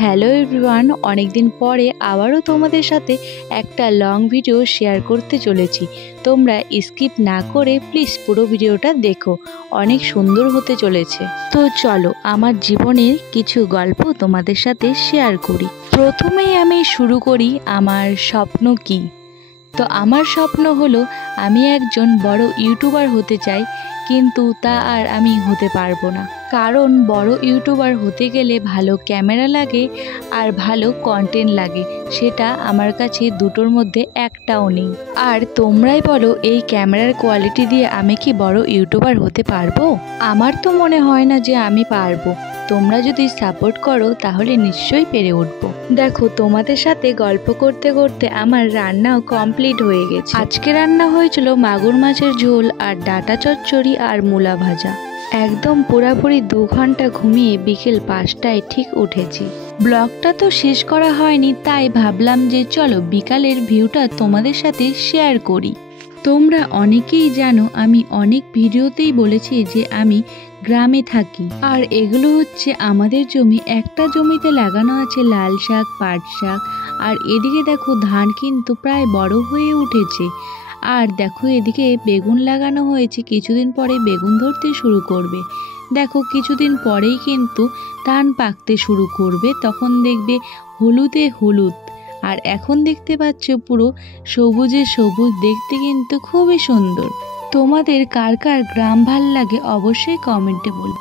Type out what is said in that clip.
Hello everyone, অনেকদিন পরে আবারও তোমাদের সাথে একটা লং ভিডিও শেয়ার করতে চলেছি। তোমরা স্কিপ না করে প্লিজ পুরো ভিডিওটা দেখো, অনেক সুন্দর হতে চলেছে। তো চলো আমার জীবনের কিছু গল্প তোমাদের সাথে শেয়ার করি। প্রথমেই আমি শুরু করি আমার স্বপ্ন কি। তো আমার স্বপ্ন হলো আমি একজন বড় ইউটিউবার হতে চাই, কিন্তু তা আর আমি হতে পারবো না, কারণ বড় ইউটিউবার হতে গেলে ভালো ক্যামেরা লাগে আর ভালো কন্টেন্ট লাগে, সেটা আমার কাছে দুটোর মধ্যে একটাও নেই। আর তোমরাই বলো, এই ক্যামেরার কোয়ালিটি দিয়ে আমি কি বড় ইউটিউবার হতে পারবো? আমার তো মনে হয় না যে আমি পারবো। তোমরা যদি সাপোর্ট করো তাহলে নিশ্চয়ই পেরে উঠবো। দেখো, তোমাদের সাথে গল্প করতে করতে আমার রান্নাও কমপ্লিট হয়ে গেছে। আজকে রান্না হয়েছিল মাগুর মাছের ঝোল আর ডাঁটা চচ্চড়ি আর মূলা ভাজা। একদম পুরাপুরি 2 ঘন্টা ঘুমিয়ে বিকেল 5টায় ঠিক উঠেছি। ব্লগটা তো শেষ করা হয়নি, তাই ভাবলাম যে চলো বিকালের ভিউটা তোমাদের সাথে শেয়ার করি। তোমরা অনেকেই জানো, আমি অনেক ভিডিওতেই বলেছি যে আমি গ্রামে থাকি, আর এগুলো হচ্ছে আমাদের জমি। একটা জমিতে লাগানো আছে লাল শাক, পাট শাক, আর এদিকে দেখো ধান কিন্তু প্রায় বড় হয়ে উঠেছে। আর দেখো এদিকে বেগুন লাগানো হয়েছে, কিছুদিন পরে বেগুন ধরতে শুরু করবে। দেখো কিছুদিন পরেই কিন্তু ধান পাকতে শুরু করবে, তখন দেখবে হলুদে হলুদ। আর এখন দেখতে পাচ্ছ পুরো সবুজে সবুজ, দেখতে কিন্তু খুবই সুন্দর। তোমাদের কার কার গ্রাম ভাল লাগে অবশ্যই কমেন্টে বলো।